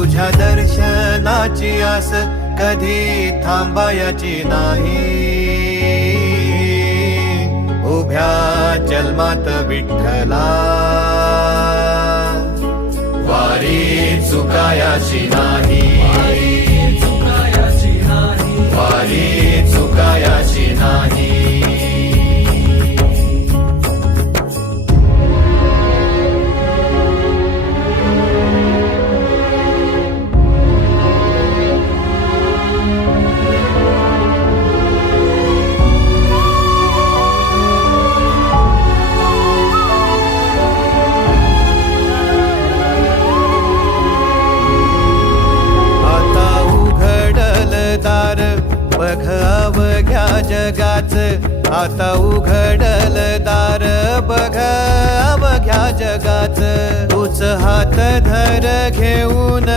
तुझ्या दर्शनाची आस कधी थांबायची नाही. उभ्या जन्मात विठ्ठला वारी चुकायाची नाही. वारी चुकायाची नाही. दार बघ अवघ्या जगाच. आता उघडल दार बघ अवघ्या जगाच. तूच हात धर घेऊन